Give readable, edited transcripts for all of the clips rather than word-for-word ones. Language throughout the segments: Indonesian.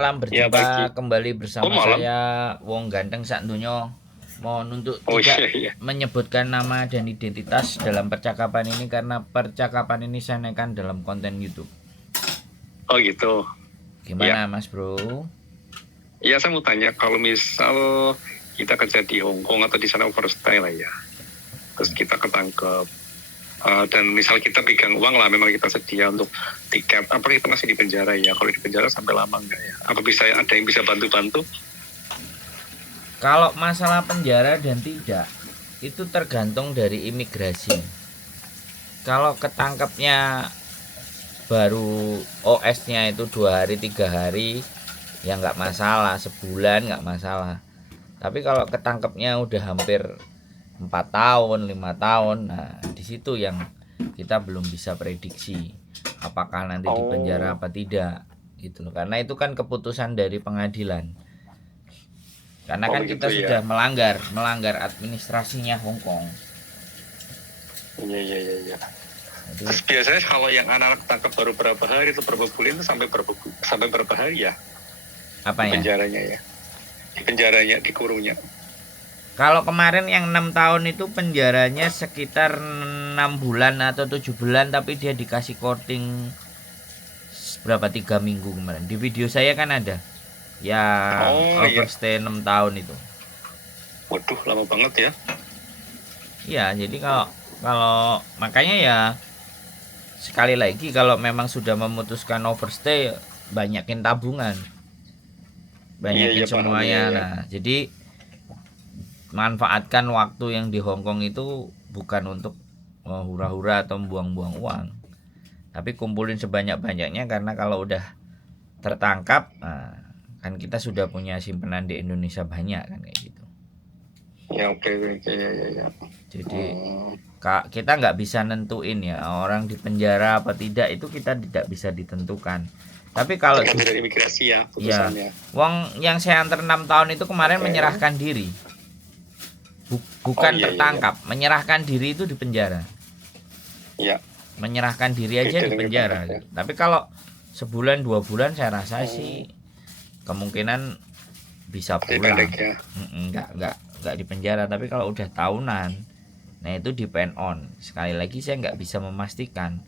Malam Ya pagi. berjumpa kembali Oh bersama malam. saya Wong Ganteng sak donya. Mohon untuk Oh tidak iya iya. menyebutkan nama dan identitas dalam percakapan ini karena percakapan ini saya naikkan dalam konten YouTube. Oh gitu. Ya. Gimana Mas Bro? Ya saya mau tanya kalau misal kita kerja di Hong Kong atau di sana overstay lah ya. Terus kita ketangkep. Dan misal kita pegang uang lah, memang kita sedia untuk tiket. Apa kita masih di penjara ya? Kalau di penjara sampai lama enggak ya? Apa bisa ada yang bisa bantu-bantu? Kalau masalah penjara dan tidak, itu tergantung dari imigrasi. Kalau ketangkepnya baru OS-nya itu 2 hari 3 hari, ya nggak masalah, sebulan nggak masalah. Tapi kalau ketangkepnya udah hampir 4 tahun 5 tahun, nah di situ yang kita belum bisa prediksi apakah nanti dipenjara apa tidak gitu loh, karena itu kan keputusan dari pengadilan, karena kan kita Begitu sudah ya. melanggar administrasinya Hong Kong. Iya iya iya. Iya. Jadi Terus biasanya kalau yang anak-anak tangkap baru berapa hari itu berapa bulan itu sampai berapa hari ya apa di ya, penjaranya ya? Di penjaranya, di kurungnya. kalau kemarin yang 6 tahun itu penjaranya sekitar 6 bulan atau 7 bulan, tapi dia dikasih korting berapa 3 minggu kemarin. Di video saya kan ada yang Oh iya. overstay 6 tahun itu. Waduh, lama banget ya. Iya, jadi kalau kalau makanya ya, sekali lagi kalau memang sudah memutuskan overstay, banyakin tabungan, Iya banyakin iya paham ya semuanya. ya. Nah, jadi manfaatkan waktu yang di Hong Kong itu bukan untuk hura-hura atau buang-buang uang, tapi kumpulin sebanyak-banyaknya, karena kalau udah tertangkap, nah, kan kita sudah punya simpanan di Indonesia banyak kan kayak gitu. Ya oke oke ya ya ya. Jadi kita nggak bisa nentuin ya orang di penjara apa tidak, itu kita tidak bisa ditentukan. Tapi kalau Tergantung dari imigrasi ya ya, putusannya. Wong yang saya antar 6 tahun itu kemarin Oke. menyerahkan diri, Oh bukan iya iya iya. tertangkap, menyerahkan diri itu di penjara, Iya. menyerahkan diri aja Beda di dengan penjara tangkap ya. gitu. Tapi kalau sebulan 2 bulan saya rasa sih kemungkinan bisa Lebih pendek pulang. ya. Nggak di penjara. Tapi kalau udah tahunan, nah itu depend on, sekali lagi saya nggak bisa memastikan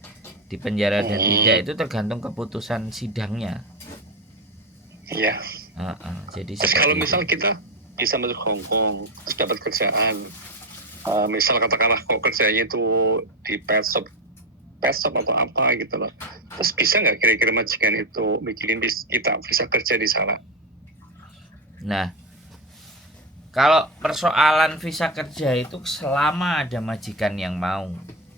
di penjara dan tidak, itu tergantung keputusan sidangnya. Iya. Jadi Terus kalau seperti itu. misal kita bisa masuk Hong Kong terus dapat kerjaan, misal katakanlah kok kerjanya itu di pet shop atau apa gitu loh. Terus bisa nggak kira-kira majikan itu mikirin kita bisa kerja di sana? Nah, kalau persoalan visa kerja itu selama ada majikan yang mau,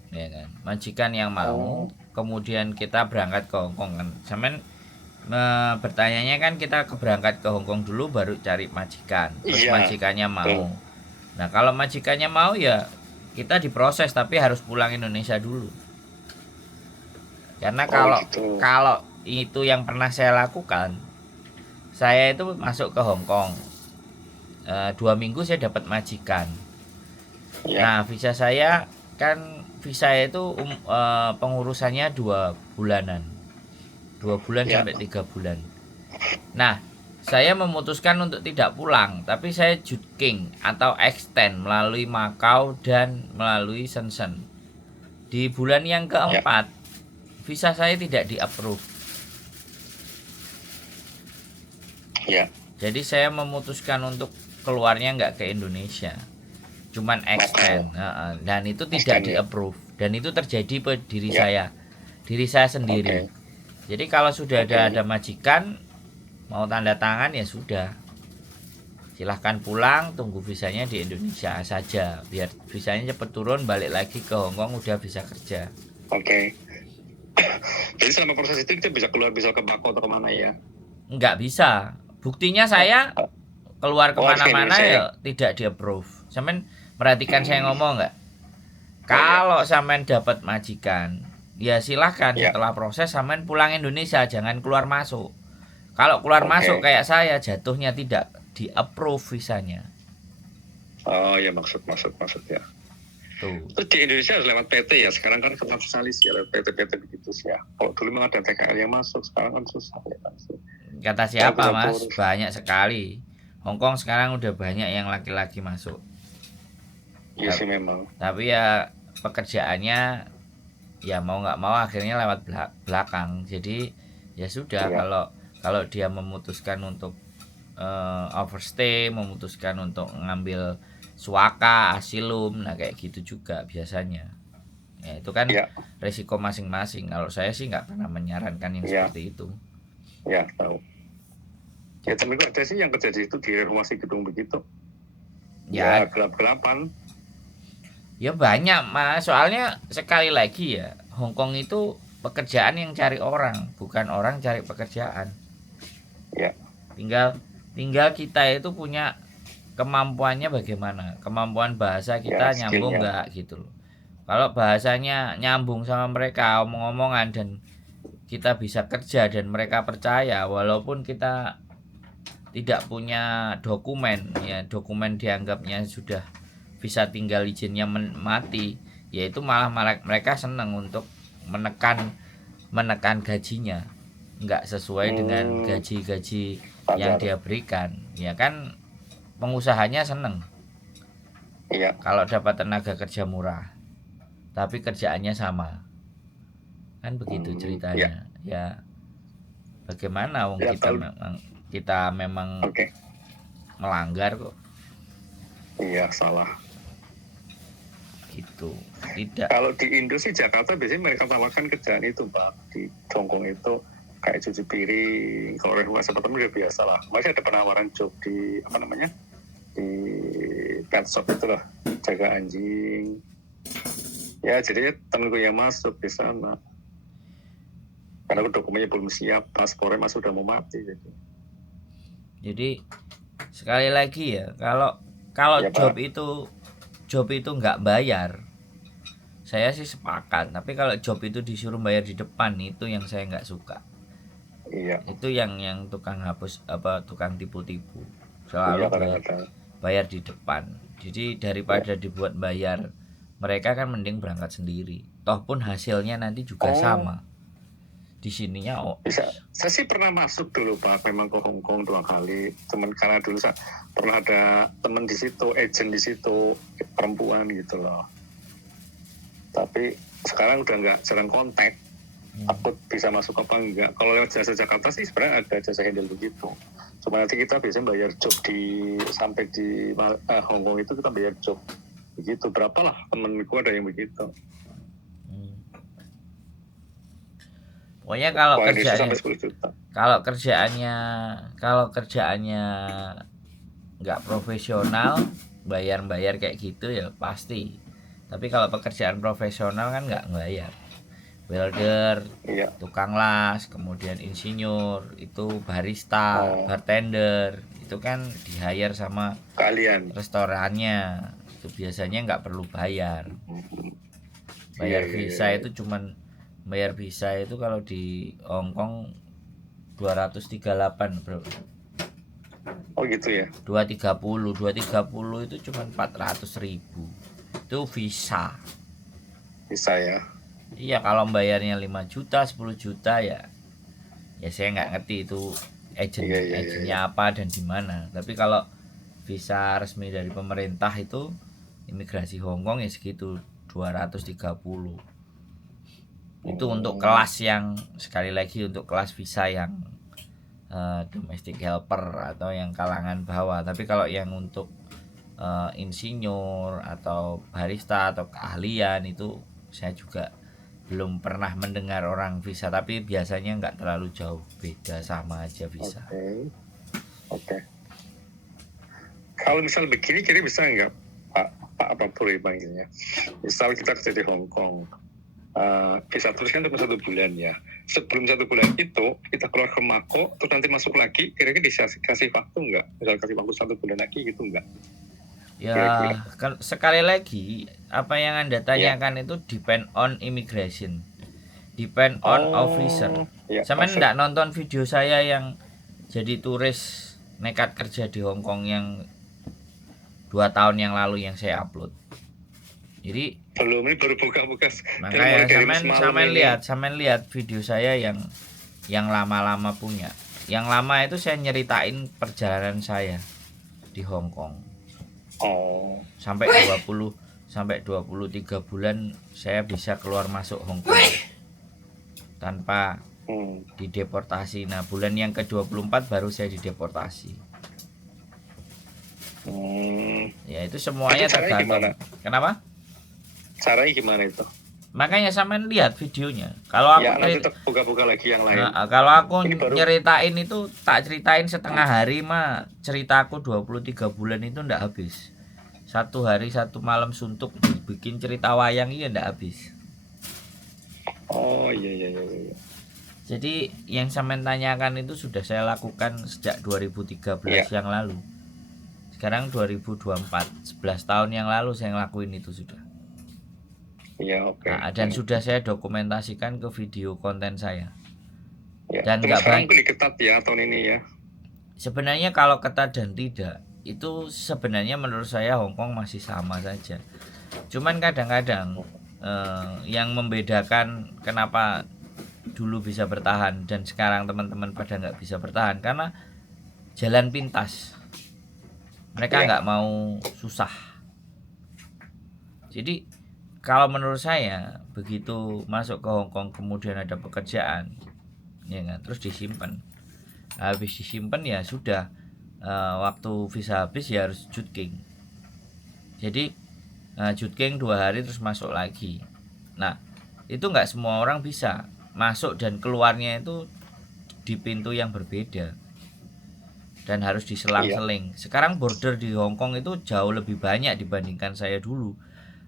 ya kan, majikan yang mau, kemudian kita berangkat ke Hong Kong kan, sampean bertanyanya kan kita berangkat ke Hong Kong dulu baru cari majikan, terus Iya. majikannya Tuh. mau. Nah kalau majikannya mau ya kita diproses, tapi harus pulang Indonesia dulu, karena Oh kalau gitu. kalau itu yang pernah saya lakukan, saya itu masuk ke Hong Kong, 2 minggu saya dapat majikan. Ya. Nah visa saya kan, visa itu pengurusannya 2 bulanan, 2 bulan Ya. sampai 3 bulan. Nah, saya memutuskan untuk tidak pulang, tapi saya juking atau extend melalui Macau dan melalui Shenzhen. Di bulan yang Ya. keempat, visa saya tidak di-approve. Ya. Jadi saya memutuskan untuk keluarnya nggak ke Indonesia, cuman extend. Dan itu tidak Extend ya. di-approve. Dan itu terjadi pada Ya. diri saya sendiri. Oke. Jadi kalau sudah Oke. ada majikan mau tanda tangan ya sudah, silahkan pulang, tunggu visanya di Indonesia saja, biar visanya cepat turun, balik lagi ke Hong Kong udah bisa kerja. Oke. Jadi selama proses itu kita bisa keluar, bisa ke Bako atau kemana ya? Nggak bisa, buktinya saya keluar Oh, ke kemana-mana Indonesia ya? ya tidak di approve. Sampean perhatikan saya ngomong nggak? Oh ya. Kalau sampean dapat majikan, ya silahkan, Ya. setelah proses sampean pulang Indonesia, jangan keluar masuk. Kalau keluar masuk kayak saya, jatuhnya tidak di approve visanya. Oh ya, maksud ya. Tuh. Itu di Indonesia harus lewat PT ya. Sekarang kan ketat sekali sih lewat PT-PT begitu sih ya. Kalau dulu memang ada TKL yang masuk, sekarang kan susah ya kan. Kata siapa Mas? Banyak sekali. Hongkong sekarang udah banyak yang laki-laki masuk. Iya sih memang. Tapi ya pekerjaannya ya mau nggak mau akhirnya lewat belakang. Jadi ya sudah, Iya. kalau dia memutuskan untuk overstay, memutuskan untuk ngambil suaka, asilum, nah kayak gitu juga biasanya. Ya itu kan Iya. resiko masing-masing. Kalau saya sih nggak pernah menyarankan yang Iya. seperti itu. Ya tahu. Ya temenku ada sih yang kerja di itu, di renovasi gedung begitu. Ya gelap-gelapan. Ya banyak Mas, soalnya sekali lagi ya, Hongkong itu pekerjaan yang cari orang, bukan orang cari pekerjaan. Ya. Tinggal kita itu punya kemampuannya bagaimana, kemampuan bahasa kita Ya, nyambung skillnya. nggak gitu loh. Kalau bahasanya nyambung sama mereka, omong-omongan, dan kita bisa kerja dan mereka percaya, walaupun kita tidak punya dokumen, ya dokumen dianggapnya sudah bisa tinggal izinnya mati, yaitu malah mereka senang untuk menekan gajinya nggak sesuai dengan gaji yang dia berikan, ya kan pengusahanya seneng. Iya. Kalau dapat tenaga kerja murah tapi kerjaannya sama, kan begitu ceritanya. Ya bagaimana wong Ya, kita memang melanggar kok. Iya, salah. Gitu. Tidak. Kalau di Indo sih Jakarta biasanya mereka tawarkan kerjaan itu Pak. Di Hongkong itu kayak cuci piring, kalau renovasi apartemen udah biasa lah. Masih ada penawaran job di apa namanya, di pet shop itu lah, jaga anjing. Ya jadinya temenku yang masuk di sana. Karena dokumennya belum siap, paspornya masih udah mau mati. Jadi sekali lagi ya, kalau ya, job itu nggak bayar, saya sih sepakat. Tapi kalau job itu disuruh bayar di depan, itu yang saya nggak suka. Iya. Itu yang tukang hapus tukang tipu-tipu selalu bayar di depan. Jadi daripada dibuat bayar, mereka kan mending berangkat sendiri. Toh pun hasilnya nanti juga sama. Di sininya bisa. Saya sih pernah masuk dulu Pak, memang ke Hongkong 2 kali. Cuman karena dulu saya pernah ada teman di situ, agent di situ, perempuan gitu loh. Tapi sekarang udah nggak, jarang kontak. Aku bisa masuk apa enggak. Kalau lewat jasa Jakarta sih sebenarnya ada jasa handle begitu. Cuma nanti kita biasanya bayar job sampai di Hongkong itu kita bayar job begitu. Berapa lah, temenku ada yang begitu. Pokoknya kalau kerjaannya nggak profesional, bayar kayak gitu ya pasti. Tapi kalau pekerjaan profesional kan nggak bayar. Welder, tukang las, kemudian insinyur, itu barista, bartender, itu kan di hire sama kalian restorannya. Itu biasanya nggak perlu bayar. Bayar visa itu cuman bayar visa itu kalau di Hongkong 238 bro. Oh gitu ya. 230 itu cuma 400.000. Itu visa. Visa ya. Iya, kalau bayarnya 5 juta 10 juta ya saya nggak ngerti itu agennya apa dan di mana. Tapi kalau visa resmi dari pemerintah itu imigrasi Hongkong ya segitu 230. Itu untuk kelas yang, sekali lagi, untuk kelas visa yang domestic helper atau yang kalangan bawah. Tapi kalau yang untuk insinyur atau barista atau keahlian itu saya juga belum pernah mendengar orang visa. Tapi biasanya nggak terlalu jauh beda, sama aja visa. Oke. Kalau misal begini kira bisa nggak Pak apa boleh panggilnya? Misal kita kerja di Hongkong, bisa tuliskan untuk 1 bulan ya. Sebelum 1 bulan itu kita keluar ke Mako, terus nanti masuk lagi, kira-kira dikasih waktu nggak? Misal kasih waktu 1 bulan lagi gitu nggak? Ya, sekali lagi apa yang Anda tanyakan itu depend on immigration, depend on officer. Sama enggak nonton video saya yang jadi turis nekat kerja di Hongkong yang 2 tahun yang lalu yang saya upload? Jadi Belum, ini baru buka-buka. makanya Dari semalam ini. samen lihat video saya yang lama-lama punya. Yang lama itu saya nyeritain perjalanan saya di Hong Kong. Oh, Sampai 23 bulan saya bisa keluar masuk Hong Kong tanpa dideportasi. Nah, bulan yang ke-24 baru saya dideportasi. Ya itu semuanya tergantung. Kenapa? Caranya gimana itu? Makanya sampean lihat videonya. Kalau aku Ya, nanti buka-buka lagi yang lain. kalau aku nyeritain itu tak ceritain setengah hari mah ceritaku 23 bulan itu ndak habis. Satu hari satu malam suntuk bikin cerita wayang iya ndak habis. Oh iya. Jadi yang sampean tanyakan itu sudah saya lakukan sejak 2013 yang lalu. Sekarang 2024, 11 tahun yang lalu saya ngelakuin itu sudah. Iya, oke. Nah, dan sudah saya dokumentasikan ke video konten saya. Ya, dan nggak banyak ketat ya tahun ini ya. Sebenarnya kalau ketat dan tidak, itu sebenarnya menurut saya Hongkong masih sama saja. Cuman kadang-kadang yang membedakan kenapa dulu bisa bertahan dan sekarang teman-teman pada nggak bisa bertahan karena jalan pintas. Mereka nggak mau susah. Jadi kalau menurut saya begitu masuk ke Hongkong kemudian ada pekerjaan, ya kan, terus disimpan. Habis disimpan ya sudah, waktu visa habis ya harus jutking. Jadi jutking 2 hari terus masuk lagi. Nah itu nggak semua orang bisa masuk dan keluarnya itu di pintu yang berbeda. Dan harus diselang-seling. Sekarang border di Hongkong itu jauh lebih banyak dibandingkan saya dulu.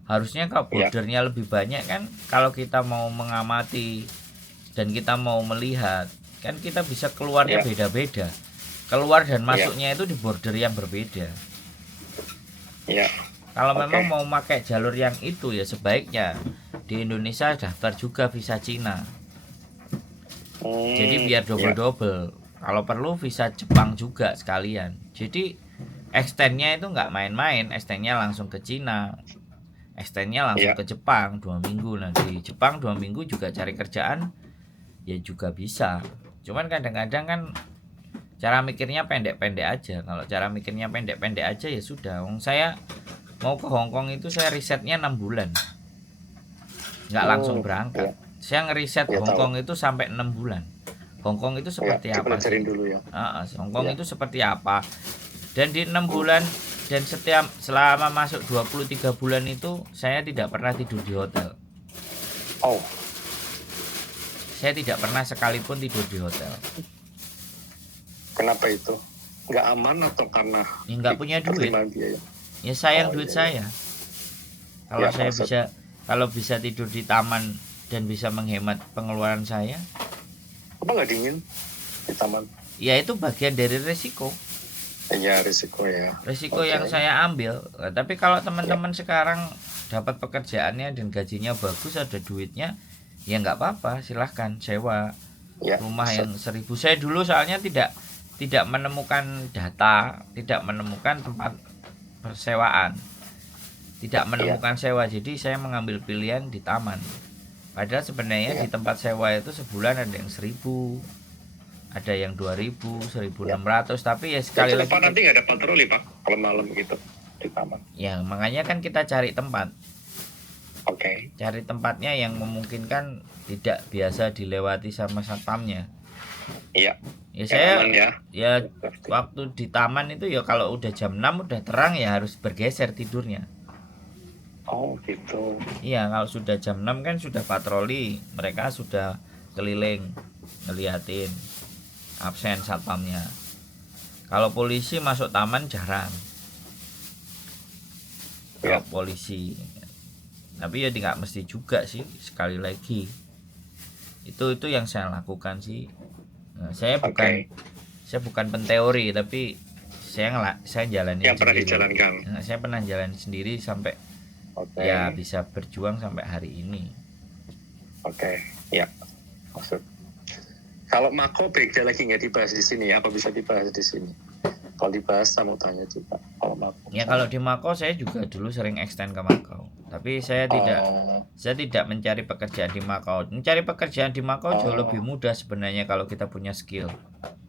Harusnya kalau bordernya lebih banyak kan, kalau kita mau mengamati dan kita mau melihat, kan kita bisa keluarnya beda-beda. Keluar dan masuknya itu di border yang berbeda. Kalau memang mau pakai jalur yang itu ya sebaiknya di Indonesia daftar juga visa Cina. Jadi biar double-double. Kalau perlu visa Jepang juga sekalian. Jadi extendnya itu nggak main-main, extendnya langsung ke Cina, extendnya langsung ke Jepang 2 minggu. Nah di Jepang 2 minggu juga cari kerjaan ya juga bisa. Cuman kadang-kadang kan cara mikirnya pendek-pendek aja. Kalau cara mikirnya pendek-pendek aja ya sudah. Saya mau ke Hongkong itu saya risetnya 6 bulan, nggak langsung berangkat. Saya ngeriset Hongkong itu sampai 6 bulan. Hongkong itu seperti apa sih? Dulu ya. Hongkong itu seperti apa? Dan di 6 bulan dan selama masuk 23 bulan itu saya tidak pernah tidur di hotel. Saya tidak pernah sekalipun tidur di hotel. Kenapa itu? Nggak aman atau karena nggak punya duit? Ya sayang duit saya. Kalau saya bisa tidur di taman dan bisa menghemat pengeluaran saya. Apa nggak dingin di taman? Ya itu bagian dari resiko. Ya risiko ya. Risiko yang saya ambil. Nah, tapi kalau teman-teman sekarang dapat pekerjaannya dan gajinya bagus, ada duitnya, ya nggak apa-apa, silahkan sewa rumah yang 1.000. Saya dulu soalnya tidak menemukan data, tidak menemukan tempat persewaan, tidak menemukan sewa. Jadi saya mengambil pilihan di taman. Padahal sebenarnya di tempat sewa itu sebulan ada yang 1.000, ada yang 2.000, 1.600. Tapi ya sekali lagi nanti nggak ada patroli Pak kalau malam gitu di taman. Ya makanya kan kita cari tempat. Cari tempatnya yang memungkinkan tidak biasa dilewati sama satpamnya. Ya saya ya waktu di taman itu ya kalau udah jam 6 udah terang ya harus bergeser tidurnya. Gitu. Iya, kalau sudah jam 6 kan sudah patroli, mereka sudah keliling ngeliatin absen satpamnya. Kalau polisi masuk taman jarang. Kalau polisi, tapi ya nggak mesti juga sih. Sekali lagi itu yang saya lakukan sih. Nah, saya bukan penteori, tapi saya jalanin yang pernah dijalankan. Nah, saya pernah jalan sendiri sampai ya bisa berjuang sampai hari ini. Ya maksud. Kalau Mako beda lagi nggak dibahas di sini, apa bisa dibahas di sini? Kalau dibahas saya mau tanya juga. Kalau Mako. Ya kalau di Mako saya juga dulu sering extend ke Mako. Tapi saya tidak mencari pekerjaan di Makau. Mencari pekerjaan di Makau jauh lebih mudah sebenarnya kalau kita punya skill.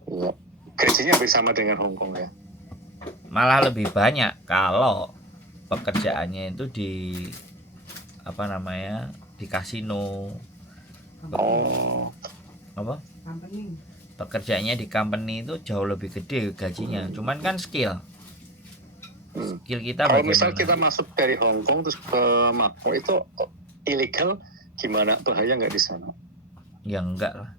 Iya. Gajinya hampir sama dengan Hong Kong ya. Malah lebih banyak kalau pekerjaannya itu di di kasino. Apa? Pekerjaannya di company itu jauh lebih gede gajinya. Cuman kan skill kita kalau bagaimana? misal kita masuk dari Hong Kong terus ke Makau itu ilegal, gimana, bahaya nggak di sana? Ya enggak lah.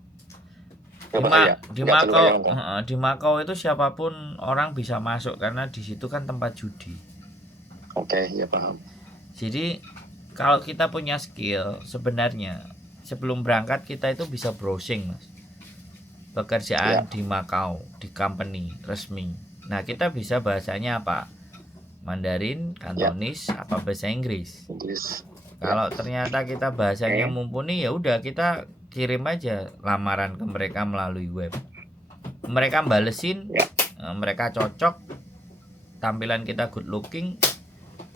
Di Makau itu siapapun orang bisa masuk karena di situ kan tempat judi. Oke, ya paham. Jadi kalau kita punya skill sebenarnya sebelum berangkat kita itu bisa browsing, Mas. Pekerjaan di Makau, di company resmi. Nah, kita bisa bahasanya apa? Mandarin, Kantonis, apa bahasa Inggris. Kalau ternyata kita bahasanya mumpuni, ya udah kita kirim aja lamaran ke mereka melalui web. Mereka balesin, mereka cocok, tampilan kita good looking,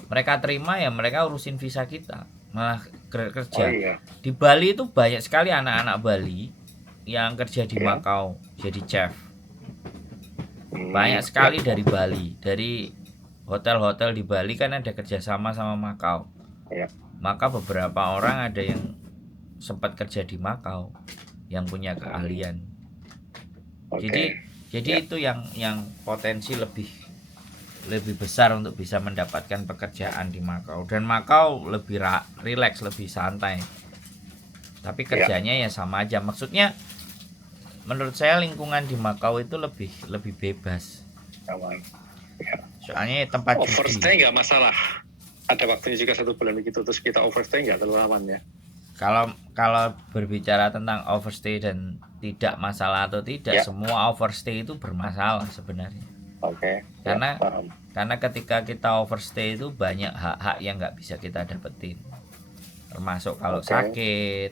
mereka terima, ya mereka urusin visa kita, malah kerja. Di Bali itu banyak sekali anak-anak Bali yang kerja di Makau jadi chef. Banyak sekali dari Bali, dari hotel-hotel di Bali kan ada kerjasama sama Makau. Maka beberapa orang ada yang sempat kerja di Makau yang punya keahlian. Jadi itu yang potensi lebih besar untuk bisa mendapatkan pekerjaan di Makau. Dan Makau lebih rileks, lebih santai. Tapi kerjanya ya sama aja. Maksudnya menurut saya lingkungan di Makau itu lebih bebas. Soalnya tempat overstay nggak masalah. Ada waktunya juga 1 bulan begitu, terus kita overstay nggak terlalu aman ya. Kalau berbicara tentang overstay dan tidak masalah atau tidak, semua overstay itu bermasalah sebenarnya. Karena ketika kita overstay itu banyak hak-hak yang nggak bisa kita dapetin, termasuk kalau sakit,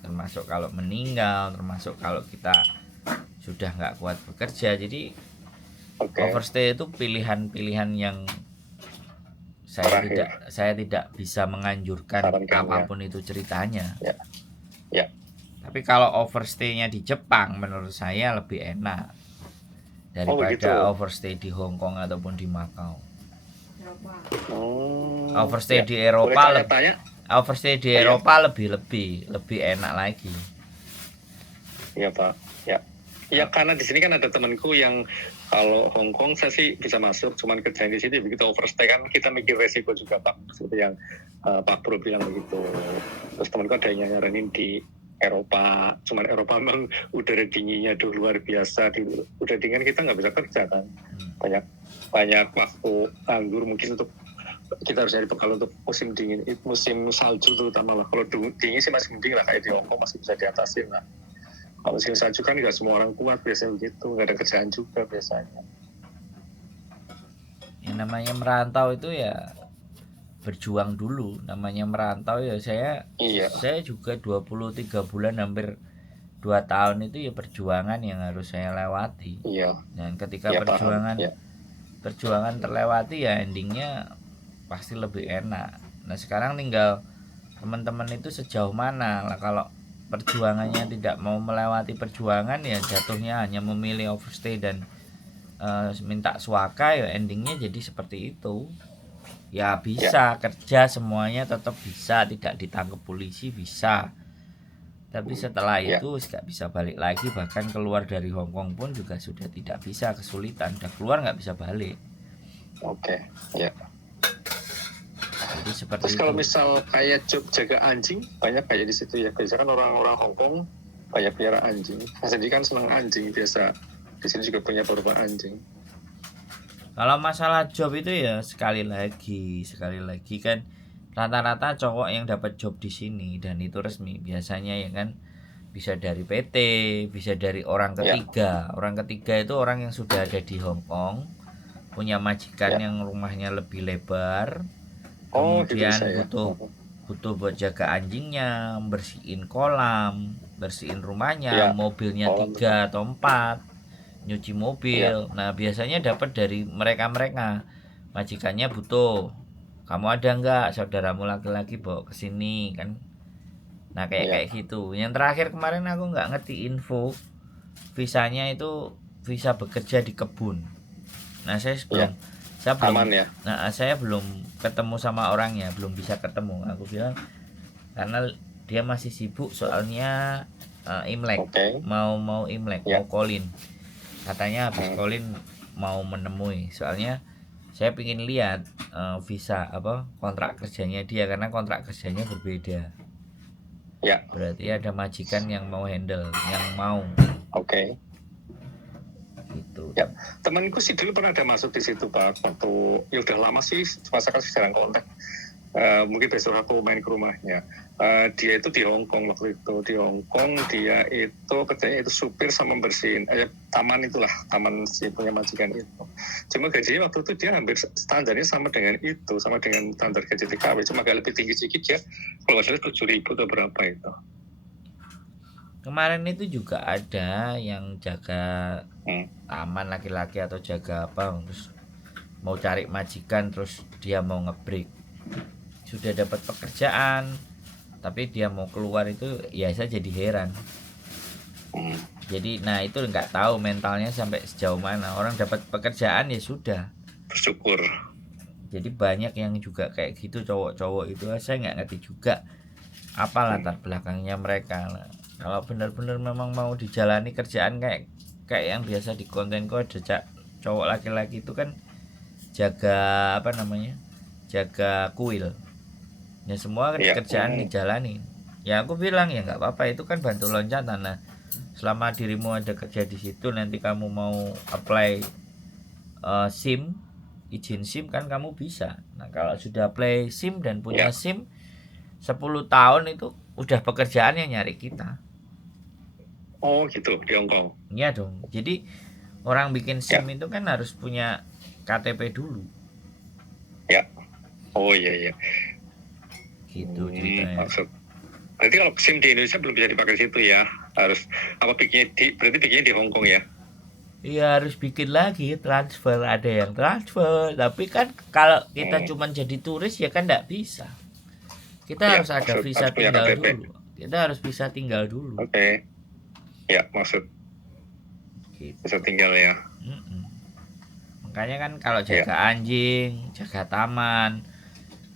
termasuk kalau meninggal, termasuk kalau kita sudah nggak kuat bekerja. Jadi overstay itu pilihan-pilihan yang saya tidak bisa menganjurkan apapun itu ceritanya. Tapi kalau overstay-nya di Jepang menurut saya lebih enak daripada overstay di Hong Kong ataupun di Makau. Overstay di Eropa lebih enak lagi. Iya Pak. Ya karena di sini kan ada temanku yang kalau Hong Kong saya sih bisa masuk, cuman kerjaan di sini begitu overstay kan kita mikir resiko juga Pak, seperti yang Pak Bro bilang begitu. Terus temanku ada yang nyaranin di Eropa, cuman Eropa memang udara dinginnya luar biasa, udah dingin kita nggak bisa kerja kan, banyak waktu nganggur mungkin untuk kita harus cari bekal untuk musim dingin, musim salju terutama lah. Kalau dingin sih masih mending lah, kayak di Hong Kong masih bisa diatasin lah. Kalau musim salju kan nggak semua orang kuat biasanya begitu, nggak ada kerjaan juga biasanya. Yang namanya merantau itu ya berjuang dulu. Namanya merantau ya saya juga 23 bulan hampir 2 tahun itu ya perjuangan yang harus saya lewati. Dan ketika perjuangan terlewati ya endingnya pasti lebih enak. Nah sekarang tinggal teman-teman itu sejauh mana lah. Kalau perjuangannya tidak mau melewati perjuangan ya jatuhnya hanya memilih overstay dan minta suaka, ya endingnya jadi seperti itu. Ya bisa kerja semuanya tetap bisa, tidak ditangkap polisi bisa, tapi setelah itu nggak bisa balik lagi. Bahkan keluar dari Hong Kong pun juga sudah tidak bisa, kesulitan, udah keluar nggak bisa balik. Jadi seperti terus kalau misal kayak job jaga anjing banyak kayak di situ ya, biasanya kan orang-orang Hong Kong banyak pelihara anjing. Jadi kan senang anjing, biasa di sini juga punya beberapa anjing. Kalau masalah job itu ya sekali lagi kan rata-rata cowok yang dapat job di sini dan itu resmi biasanya ya kan bisa dari PT, bisa dari orang ketiga. Orang ketiga itu orang yang sudah ada di Hong Kong, punya majikan yang rumahnya lebih lebar. Kemudian butuh buat jaga anjingnya, bersihin kolam, bersihin rumahnya, mobilnya 3 atau 4, nyuci mobil. Nah biasanya dapat dari mereka majikannya butuh kamu ada nggak saudaramu laki-laki bawa ke sini kan. Nah kayak gitu. Yang terakhir kemarin aku nggak ngerti info visanya itu visa bekerja di kebun. Nah saya belum aman ya. Nah saya belum ketemu sama orangnya, belum bisa ketemu. Aku bilang karena dia masih sibuk soalnya Imlek, mau Imlek, mau call-in. Katanya habis call-in mau menemui. Soalnya saya ingin lihat visa kontrak kerjanya dia, karena kontrak kerjanya berbeda. Ya. Berarti ada majikan yang mau handle, yang mau. Gitu. Ya, temanku sih dulu pernah ada masuk di situ Pak. Waktu ya udah lama sih, masa kan jarang kontak. Mungkin besok aku main ke rumahnya. Dia itu di Hong Kong waktu itu. Di Hong Kong dia itu kerjanya itu supir sama bersihin taman itulah, taman si punya majikan itu. Cuma gajinya waktu itu dia hampir standarnya sama dengan standar gaji TKW, cuma agak lebih tinggi sedikit ya. Kalau nggak salah 7.000 atau berapa itu. Kemarin itu juga ada yang jaga taman laki-laki atau jaga apa, terus mau cari majikan, terus dia mau ngebreak, sudah dapat pekerjaan tapi dia mau keluar itu ya saya jadi heran. Jadi nah itu nggak tahu mentalnya sampai sejauh mana. Orang dapat pekerjaan ya sudah bersyukur. Jadi banyak yang juga kayak gitu cowok-cowok itu, saya nggak ngerti juga apa latar belakangnya mereka. Kalau benar-benar memang mau dijalani kerjaan kayak yang biasa di kontenku, ada cowok laki-laki itu kan jaga jaga kuil ya, semua kerjaan dijalani. Ya aku bilang ya nggak apa-apa, itu kan bantu loncatan. Nah selama dirimu ada kerja di situ, nanti kamu mau apply SIM, izin SIM kan kamu bisa. Nah kalau sudah apply SIM dan punya SIM 10 tahun itu udah pekerjaannya nyari kita. Oh gitu di Hong Kong. Iya dong. Jadi orang bikin SIM itu kan harus punya KTP dulu. Ya. Oh iya. Gitu ceritanya. Maksud. Berarti kalau SIM di Indonesia belum bisa dipakai di situ ya. Harus berarti bikinnya di Hong Kong ya. Iya harus bikin lagi transfer, ada yang transfer. Tapi kan kalau kita cuma jadi turis ya kan nggak bisa. Kita harus ada visa tinggal dulu. Kita harus bisa tinggal dulu. Oke. Ya maksud gitu. Bisa tinggal ya. Makanya kan kalau jaga anjing, jaga taman,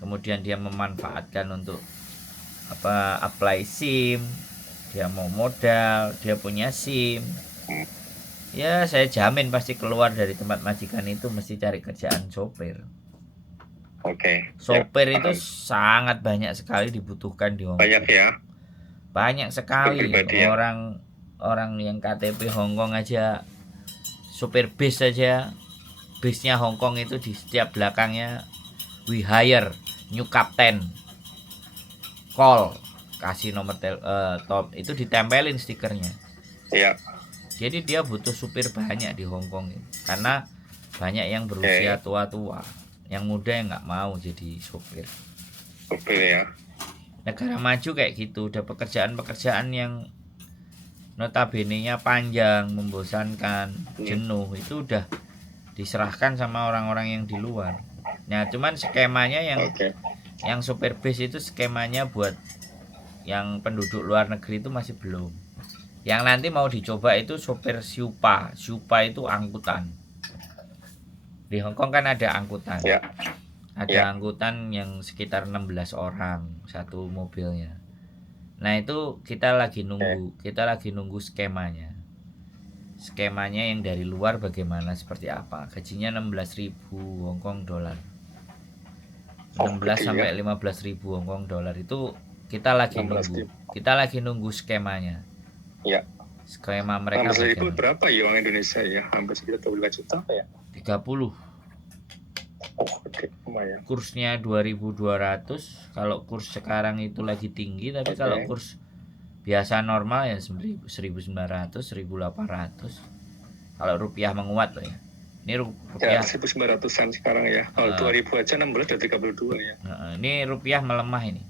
kemudian dia memanfaatkan untuk apply SIM, dia mau modal, dia punya SIM, ya saya jamin pasti keluar dari tempat majikan itu mesti cari kerjaan sopir. Sopir itu sangat banyak sekali dibutuhkan di Hong Kong. Banyak ya. Banyak sekali orang yang KTP Hong Kong aja, supir bis saja, bisnya Hong Kong itu di setiap belakangnya we hire new captain, call, kasih nomor top itu ditempelin stikernya. Iya. Jadi dia butuh supir banyak di Hong Kong karena banyak yang berusia tua-tua, yang muda yang nggak mau jadi supir. Supir ya. Negara maju kayak gitu, udah pekerjaan yang notabene-nya panjang, membosankan, jenuh, itu udah diserahkan sama orang-orang yang di luar. Nah cuman skemanya yang supir bis itu skemanya buat yang penduduk luar negeri itu masih belum. Yang nanti mau dicoba itu supir Supa itu angkutan. Di Hong Kong kan ada angkutan. Ada angkutan yang sekitar 16 orang satu mobilnya. Nah itu kita lagi nunggu skemanya yang dari luar bagaimana, seperti apa. Gajinya 16.000 Hong Kong dolar, 16 sampai 15.000 Hong Kong dolar. Itu kita lagi nunggu skemanya. Ya. Skema mereka 16.000 berapa ya uang Indonesia ya? Hampir sekitar 12 juta ya? 30. Lumayan. Kursnya 2.200. Kalau kurs sekarang itu lagi tinggi, tapi kalau kurs biasa normal ya 1.900, 1.800. Kalau rupiah menguat loh ya. Ini rupiah 1.900-an sekarang ya. Kalau 2.000 aja 6 bulan udah 32 ya. Ini rupiah melemah ini.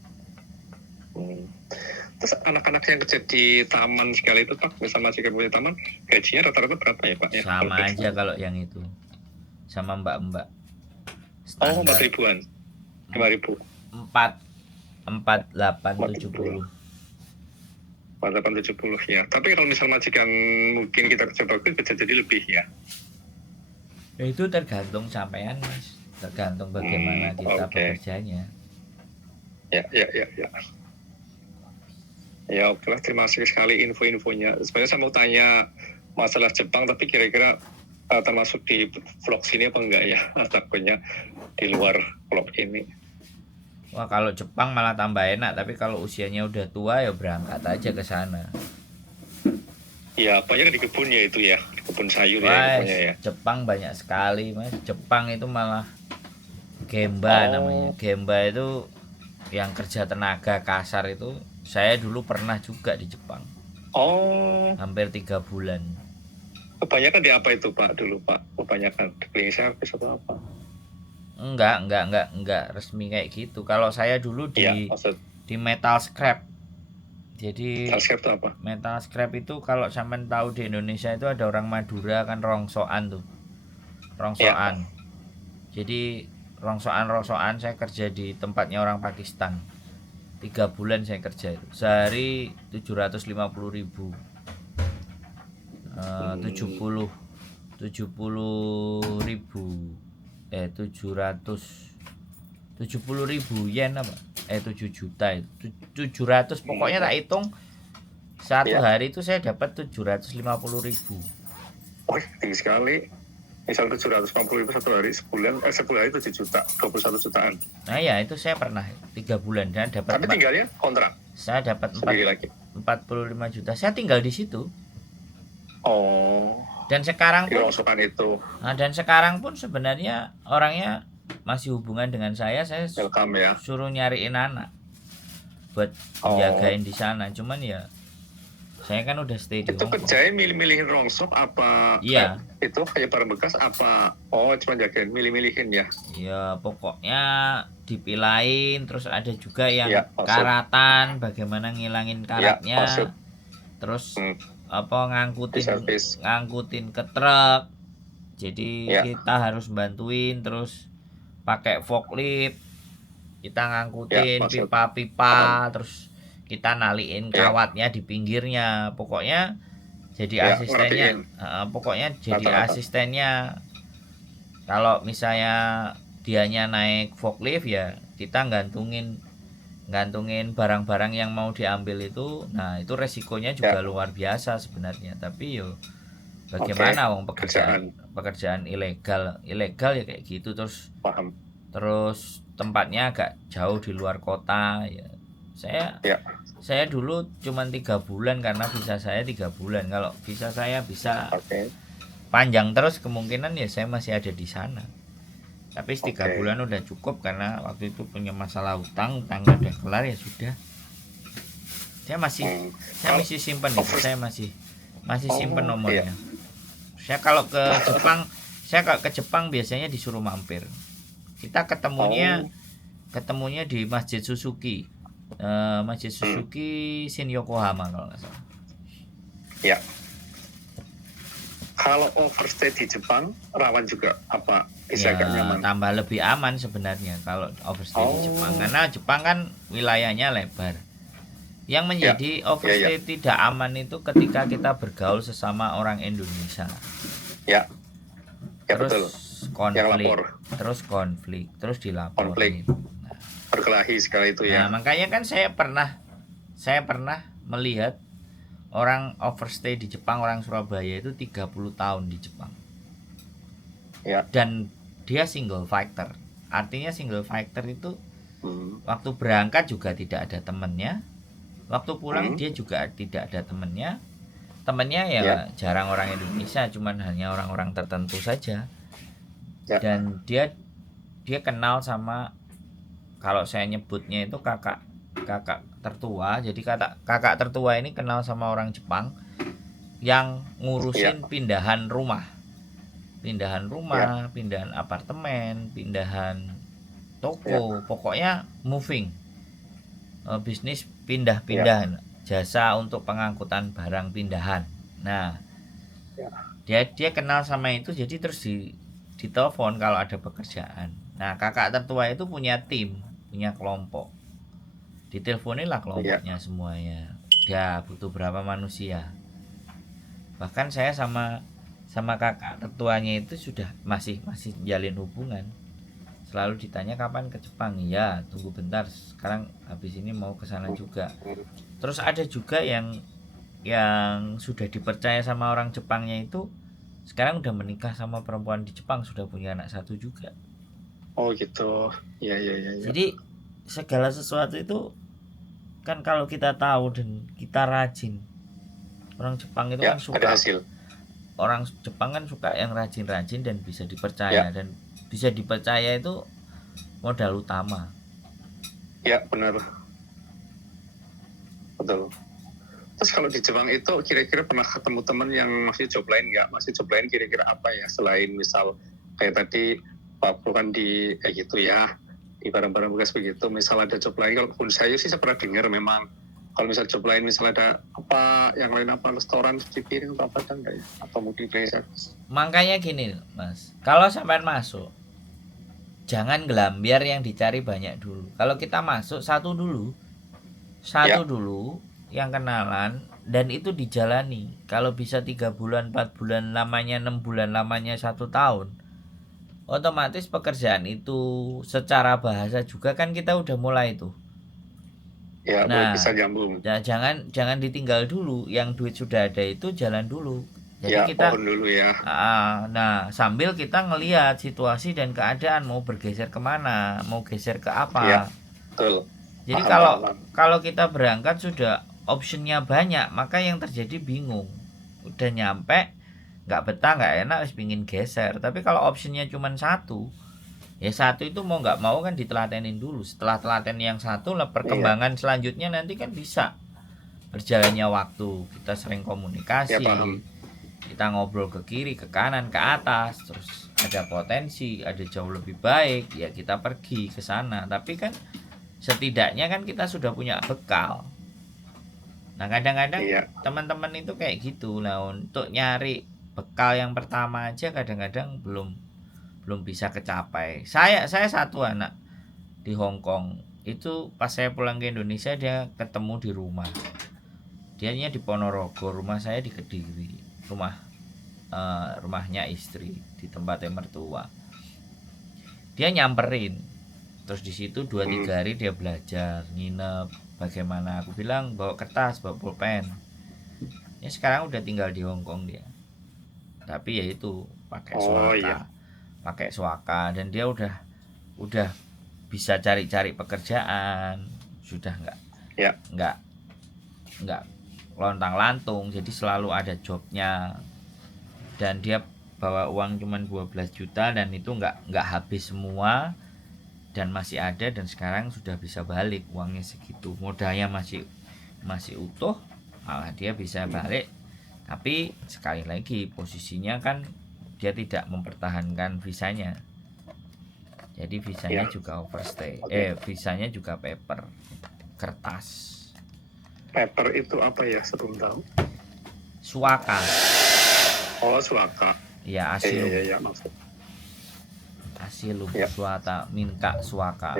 Terus anak-anak yang kerja di taman sekali itu Pak, bersama jika punya taman, gajinya rata-rata berapa ya Pak? Sama aja kalau yang itu, sama mbak-mbak. Standar. 4 ribuan. 5.000. 4870. 4870 ya. Tapi kalau misal majikan mungkin kita kerja bakti bisa jadi lebih ya. Ya, itu tergantung sampean Mas, tergantung bagaimana kita Oke. bekerjanya. Ya. Ya oke lah, terima kasih sekali info-infonya. Sebenarnya saya mau tanya masalah Jepang, tapi kira-kira termasuk di vlog sini apa enggak ya? Takutnya di luar vlog ini. Wah, kalau Jepang malah tambah enak, tapi kalau usianya udah tua ya berangkat aja ke sana. Ya, banyak di kebun ya itu ya, di kebun sayur ya Wah, pokoknya ya. Jepang banyak sekali Mas. Jepang itu malah Gemba namanya. Gemba itu yang kerja tenaga kasar itu. Saya dulu pernah juga di Jepang. Oh, Hampir 3 bulan. kebanyakan di apa itu Pak dulu Pak? Kebanyakan di cleaning service atau apa? Enggak resmi kayak gitu. Kalau saya dulu Iya, di maksud metal scrap. Jadi landscape itu apa? metal scrap itu kalau sampean tahu di Indonesia itu ada orang Madura kan rongsokan tuh. Rongsokan. Jadi rongsokan saya kerja di tempatnya orang Pakistan. 3 bulan saya kerja itu. Sehari 750.000. 70 ribu 770.000 yen apa 7 juta itu 700 pokoknya tak hitung satu hari itu saya dapat 750.000. Oh, tinggi sekali. Misal 750.000 satu hari, sebulan 10 hari 7 juta, 21 jutaan. Nah ya itu saya pernah 3 bulan dan dapat. Tapi tinggalnya kontrak. Saya dapat Sendiri lagi. 45 juta. Saya tinggal di situ. Oh. Dan sekarang pun itu. Nah, dan sekarang pun sebenarnya orangnya masih hubungan dengan saya welcome ya. Suruh nyariin anak buat jagain di sana. Cuman ya saya kan udah stay di itu Hongkong. Kerjanya milih-milihin rongsok apa? Iya. Itu kayak barang bekas apa? Oh, cuma jagain milih-milihin ya. Ya pokoknya dipilahin, terus ada juga yang ya, karatan, bagaimana ngilangin karatnya. Ya, terus apa ngangkutin ke truk. Jadi kita harus bantuin, terus pakai forklift. Kita ngangkutin pipa-pipa, terus kita naliin kawatnya di pinggirnya. Pokoknya jadi asistennya. Pokoknya jadi asistennya. Kalau misalnya dianya naik forklift ya kita gantungin barang-barang yang mau diambil itu. Nah itu resikonya juga luar biasa sebenarnya, tapi yo bagaimana wong pekerjaan ilegal ya kayak gitu. Terus tempatnya agak jauh di luar kota ya. Saya dulu cuma 3 bulan karena visa saya 3 bulan. Kalau visa saya bisa panjang terus kemungkinan ya saya masih ada di sana. Tapi 3 bulan udah cukup karena waktu itu punya masalah utangnya udah kelar ya sudah. Saya masih simpen itu, saya masih simpen nomornya. Saya kalau ke Jepang biasanya disuruh mampir. Kita ketemunya di Masjid Suzuki. Masjid Suzuki Shin Yokohama kalau nggak salah. Ya. Kalau overstay di Jepang rawan juga apa bisa agak nyaman? Tambah lebih aman sebenarnya kalau overstay di Jepang karena Jepang kan wilayahnya lebar. Yang menjadi overstay tidak aman itu ketika kita bergaul sesama orang Indonesia. Ya terus betul. konflik, terus dilaporin. Berkelahi sekali itu ya. Nah, makanya kan saya pernah melihat orang overstay di Jepang, orang Surabaya itu 30 tahun di Jepang. Ya. Dan dia single fighter. Artinya single fighter itu waktu berangkat juga tidak ada temennya. Waktu pulang dia juga tidak ada temennya. Temennya ya jarang orang Indonesia, cuman hanya orang-orang tertentu saja. Dan dia kenal sama, kalau saya nyebutnya itu kakak tertua. Jadi kakak tertua ini kenal sama orang Jepang yang ngurusin pindahan rumah, pindahan apartemen, pindahan toko, pokoknya moving, bisnis pindah-pindah, jasa untuk pengangkutan barang pindahan. Nah, dia kenal sama itu, jadi terus ditelepon kalau ada pekerjaan. Nah, kakak tertua itu punya tim, punya kelompok. Diteleponin lah kelompoknya semuanya. Dia butuh berapa manusia. Bahkan saya sama kakak tertuanya itu sudah masih jalin hubungan. Selalu ditanya kapan ke Jepang. Ya, tunggu bentar. Sekarang habis ini mau ke sana juga. Terus ada juga yang sudah dipercaya sama orang Jepangnya itu sekarang udah menikah sama perempuan di Jepang, sudah punya anak satu juga. Oh gitu. Ya. Jadi segala sesuatu itu kan kalau kita tahu dan kita rajin. Orang Jepang itu Ya, kan ada suka, hasil. orang Jepang kan suka yang rajin-rajin dan bisa dipercaya. Dan bisa dipercaya itu modal utama. Ya, benar. Betul. Terus kalau di Jepang itu kira-kira pernah ketemu teman yang masih job lain nggak? Masih job lain kira-kira apa ya? Selain misal kayak tadi Pak Bro kan di kayak gitu ya, di barang-barang bekas begitu. Misal ada job lain, kalau pun saya sih pernah dengar memang kalau misal job lain misal ada apa yang lain, apa restoran cuci piring atau apa kan nggak ya? Atau mungkin cleaning service. Makanya gini Mas, kalau sampai masuk jangan gelambiar yang dicari banyak dulu. Kalau kita masuk satu dulu yang kenalan, dan itu dijalani. Kalau bisa 3 bulan 4 bulan lamanya 6 bulan lamanya 1 tahun, otomatis pekerjaan itu secara bahasa juga kan kita udah mulai tuh. Ya, bisa Nah, nyambung. jangan ditinggal dulu. Yang duit sudah ada itu jalan dulu. Jadi Ya, kita pohon dulu ya. nah sambil kita ngelihat situasi dan keadaan mau bergeser kemana, mau geser ke apa. Ya, betul. Jadi Paham. kalau kita berangkat sudah optionnya banyak, maka yang terjadi bingung. Udah nyampe nggak betah, nggak enak, harus pingin geser. Tapi kalau optionnya cuma satu, ya satu itu mau nggak mau kan ditelatenin dulu. Setelah telaten yang satu lah, perkembangan selanjutnya nanti kan bisa. Berjalannya waktu kita sering komunikasi, Ya, paham. kita ngobrol ke kiri, ke kanan, ke atas, terus ada potensi, ada jauh lebih baik, ya kita pergi ke sana. Tapi kan setidaknya kan kita sudah punya bekal. Nah, kadang-kadang teman-teman itu kayak gitu. Nah, untuk nyari bekal yang pertama aja kadang-kadang belum bisa kecapai. Saya satu anak di Hong Kong itu pas saya pulang ke Indonesia dia ketemu di rumah. Dianya di Ponorogo, rumah saya di Kediri. Rumahnya istri di tempatnya mertua. Dia nyamperin. Terus di situ 2-3 hari dia belajar, nginep, bagaimana. Aku bilang bawa kertas, bawa pulpen. Ya sekarang udah tinggal di Hong Kong dia. Tapi ya itu pakai suaka, dan dia udah bisa cari-cari pekerjaan, sudah nggak lontang-lantung, jadi selalu ada jobnya. Dan dia bawa uang cuma 12 juta dan itu nggak habis semua, dan masih ada, dan sekarang sudah bisa balik uangnya segitu. Modalnya masih utuh, malah dia bisa balik. Tapi sekali lagi posisinya kan dia tidak mempertahankan visanya. Jadi visanya juga overstay. Visanya juga paper, kertas. Paper itu apa ya, sebelum tahu? Suaka. Oh, suaka. Ya, asilum. Iya, maksud. Asilum, suata, minka, suaka.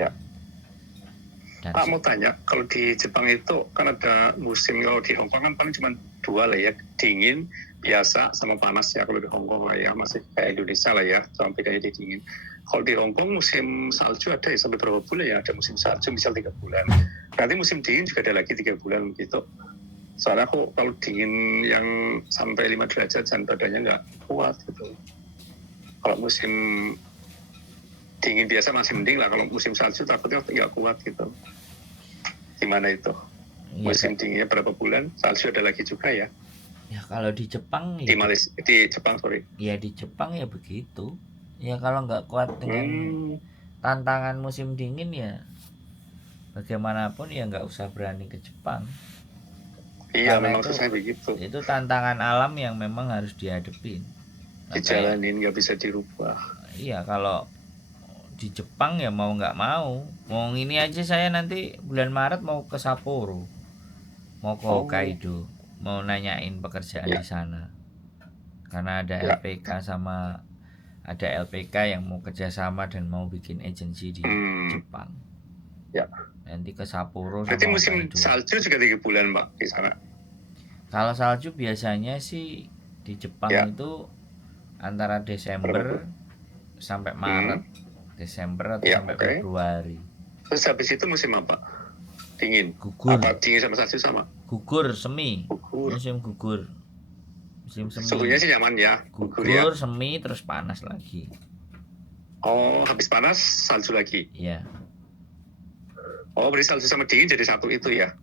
Pak mau tanya, kalau di Jepang itu kan ada musim, kalau di Hong Kong kan paling cuma 2 lah ya, dingin, biasa, sama panas ya. Kalau di Hong Kong lah ya, masih kayak Indonesia lah ya, cuma bedanya di dingin. Kalau di Hong Kong musim salju ada ya, sampai berapa bulan ya, ada musim salju misal 3 bulan. Nanti musim dingin juga ada lagi 3 bulan gitu. Soalnya aku kalau dingin yang sampai 5 derajat dan badannya nggak kuat gitu. Kalau musim dingin biasa masih mending lah, kalau musim salju takutnya nggak kuat gitu. Gimana itu? Musim dinginnya berapa bulan, salju ada lagi juga ya? Ya kalau di Jepang ya, di Jepang sorry. Ya di Jepang ya begitu. Ya kalau nggak kuat dengan tantangan musim dingin ya bagaimanapun ya nggak usah berani ke Jepang. Iya, memang susah begitu. Itu tantangan alam yang memang harus dihadepin. Dijalanin, nggak bisa dirubah. Iya, kalau di Jepang ya mau nggak mau ini aja, saya nanti bulan Maret mau ke Sapporo, mau ke Hokkaido, mau nanyain pekerjaan di sana karena ada LPK sama ada LPK yang mau kerjasama dan mau bikin agensi di Jepang. Ya. Nanti ke Sapporo Berarti sama musim Hokkaido. salju juga 3 bulan Pak di sana. Kalau salju biasanya sih di Jepang Ya. itu antara Desember sampai Maret. Desember atau Ya, sampai oke. Februari. Terus habis itu musim apa? Dingin. Gugur. Apa dingin sama salju sama? Gugur semi. Gugur. Musim gugur. Musim semi. Suhunya sih nyaman ya. Gugur ya. semi terus panas lagi. Oh, habis panas salju lagi. Iya. Oh, berarti salju sama dingin jadi satu itu ya?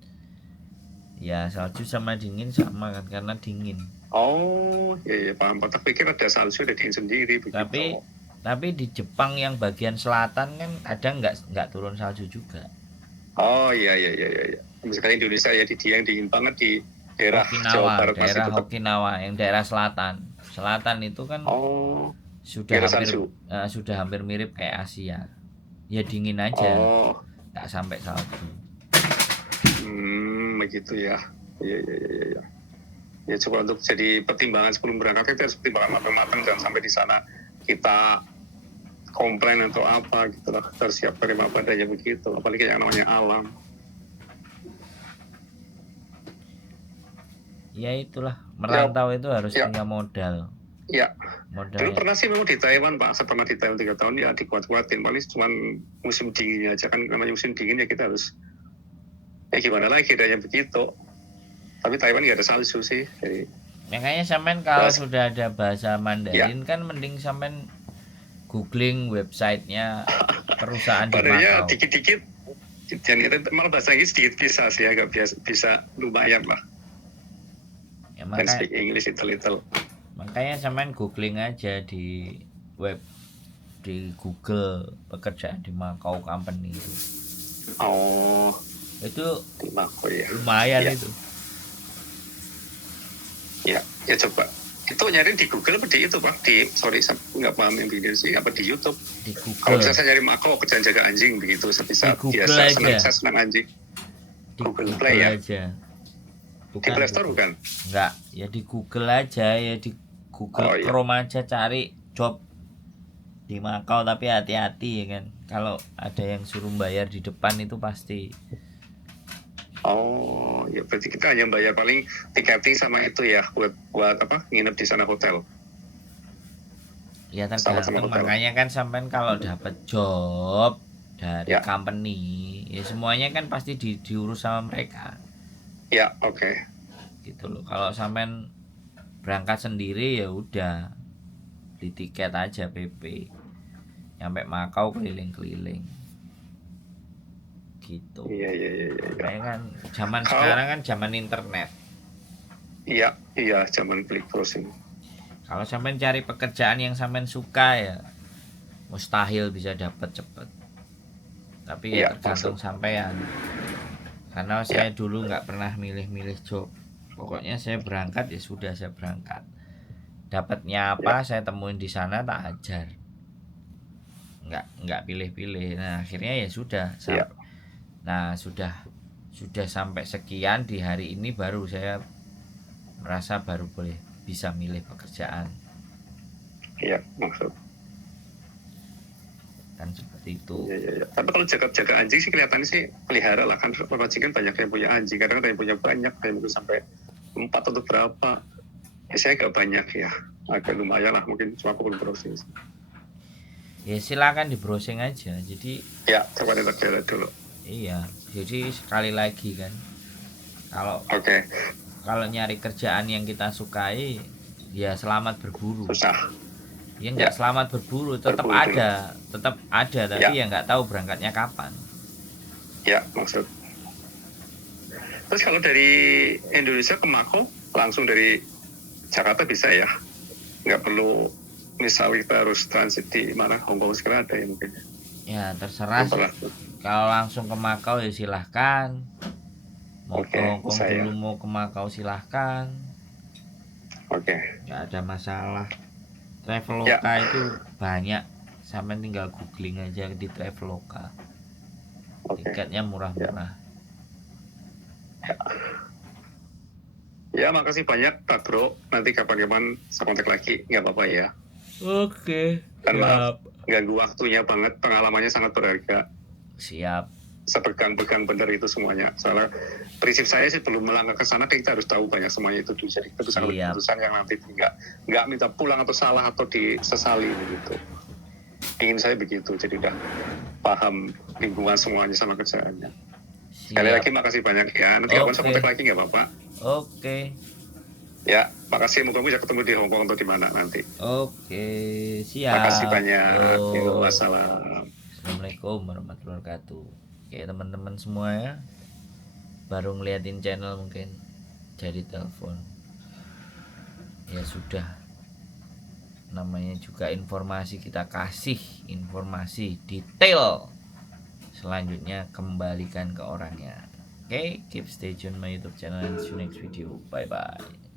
Ya, salju sama dingin sama kan karena dingin. Oh, iya paham. Tapi pikir ada salju ada dingin sendiri begitu. Tapi di Jepang yang bagian selatan kan kadang nggak turun salju juga. Oh iya. Misalkan Indonesia ya yang dingin banget di daerah Okinawa, Jawa Barat daerah masih Okinawa yang daerah selatan. Selatan itu kan sudah hampir mirip kayak Asia. Ya dingin aja. Nggak sampai salju. Begitu ya. Iya. Ya coba untuk jadi pertimbangan sebelum berangkat kita harus pertimbangan matang-matang, jangan sampai di sana kita komplain atau apa gitu lah. Kita harus siap terima padanya begitu, apalagi yang namanya alam. Ya itulah, merantau itu harus punya modal. Ya. Modal. Dulu pernah sih memang di Taiwan Pak, saya pernah di Taiwan 3 tahun ya dikuat-kuatin, paling cuma musim dingin aja kan, namanya musim dingin ya kita harus gimana lagi adanya begitu. Tapi Taiwan nggak ada salju sih. Jadi makanya sampean kalau sudah ada bahasa Mandarin kan mending sampean googling websitenya perusahaan di Macau. Padahal dikit-dikit, dan malah bahasa Inggris sedikit bisa sih, agak bisa lumayan lah. Ya, makanya speak English little. Makanya sampean googling aja di web di Google pekerjaan di Macau company itu. Oh. Itu di Macau ya. Lumayan itu. Ya coba. Itu nyari di Google apa di itu Pak? Nggak paham yang video sih, apa di YouTube? Di Google. Kalau saya nyari Macau kerjaan jaga anjing begitu, bisa biasa senang anjing. Di Google Play ya. Aja. Bukan, di Play Store bukan? Enggak, ya di Google aja, ya di Google Chrome aja cari job di Macau, tapi hati-hati ya kan. Kalau ada yang suruh bayar di depan itu pasti. Oh, ya berarti kita hanya bayar paling tiketing sama itu ya buat apa? Nginep di sana hotel. Ya tergantung, makanya kan sampean kalau dapat job dari company, ya semuanya kan pasti diurus sama mereka. Ya, oke. Gitu loh. Kalau sampean berangkat sendiri ya udah beli tiket aja PP. Nyampe Macau keliling-keliling. Gitu. Iya. Kayak kan zaman sekarang kan zaman internet. Iya, zaman klik browsing. Kalau sampean cari pekerjaan yang sampean suka ya mustahil bisa dapat cepet. Tapi ya tergantung sampean. Karena saya dulu nggak pernah milih-milih job. Pokoknya saya berangkat ya sudah, saya berangkat. Dapatnya apa saya temuin di sana tak ajar. Nggak pilih-pilih. Nah akhirnya ya sudah. Nah sudah sampai sekian di hari ini baru saya merasa baru boleh bisa milih pekerjaan. Iya, maksud. Kan seperti itu. Iya. Tapi kalau jaga anjing sih kelihatannya sih pelihara lah, kan orang anjing kan banyak yang punya anjing, kadang ada yang punya banyak, ada yang mungkin sampai 4 atau berapa. Ya saya agak banyak ya, agak lumayan lah, mungkin cuma aku belum browsing. Ya silakan di browsing aja. Jadi ya coba lihat dulu. Iya, jadi sekali lagi kan kalau nyari kerjaan yang kita sukai ya selamat berburu. Susah. Ya nggak selamat berburu, tetap ada tapi ya nggak tahu berangkatnya kapan. Ya maksud. Terus kalau dari Indonesia ke Macau langsung dari Jakarta bisa ya, nggak perlu misal kita harus transit di mana, Hongkong sekarang ada ya mungkin. Ya terserah. Kalau langsung ke Macau ya silahkan. Mau ke Hongkong dulu mau ke Macau silahkan. Nggak ada masalah. Traveloka itu banyak, sampai tinggal googling aja di Traveloka. Tiketnya murah-murah. Ya makasih banyak Pak Bro, nanti kapan-kapan saya kontak lagi, nggak apa-apa ya. Oke. Dan maaf, ganggu waktunya banget, pengalamannya sangat berharga. Siap. Sepegang-pegang bener itu semuanya. Soalnya prinsip saya sih belum melangkah ke sana, kita harus tahu banyak semuanya itu dulu. Jadi keputusan yang nanti nggak minta pulang atau salah atau disesali begitu. Ingin saya begitu, jadi udah paham lingkungan semuanya sama kerjaannya. Sekali lagi makasih banyak ya. Nanti kapan saya kontak lagi nggak Bapak? Oke. Ya, makasih. Moga-moga bisa ketemu di Hongkong atau di mana nanti. Oke, siap. Makasih banyak. Wassalam. Assalamualaikum warahmatullahi wabarakatuh. Oke teman-teman semua ya, baru ngeliatin channel mungkin jadi telepon. Ya sudah, namanya juga informasi, kita kasih informasi detail, selanjutnya kembalikan ke orangnya. Oke, keep stay tune my YouTube channel and see you next video. Bye bye.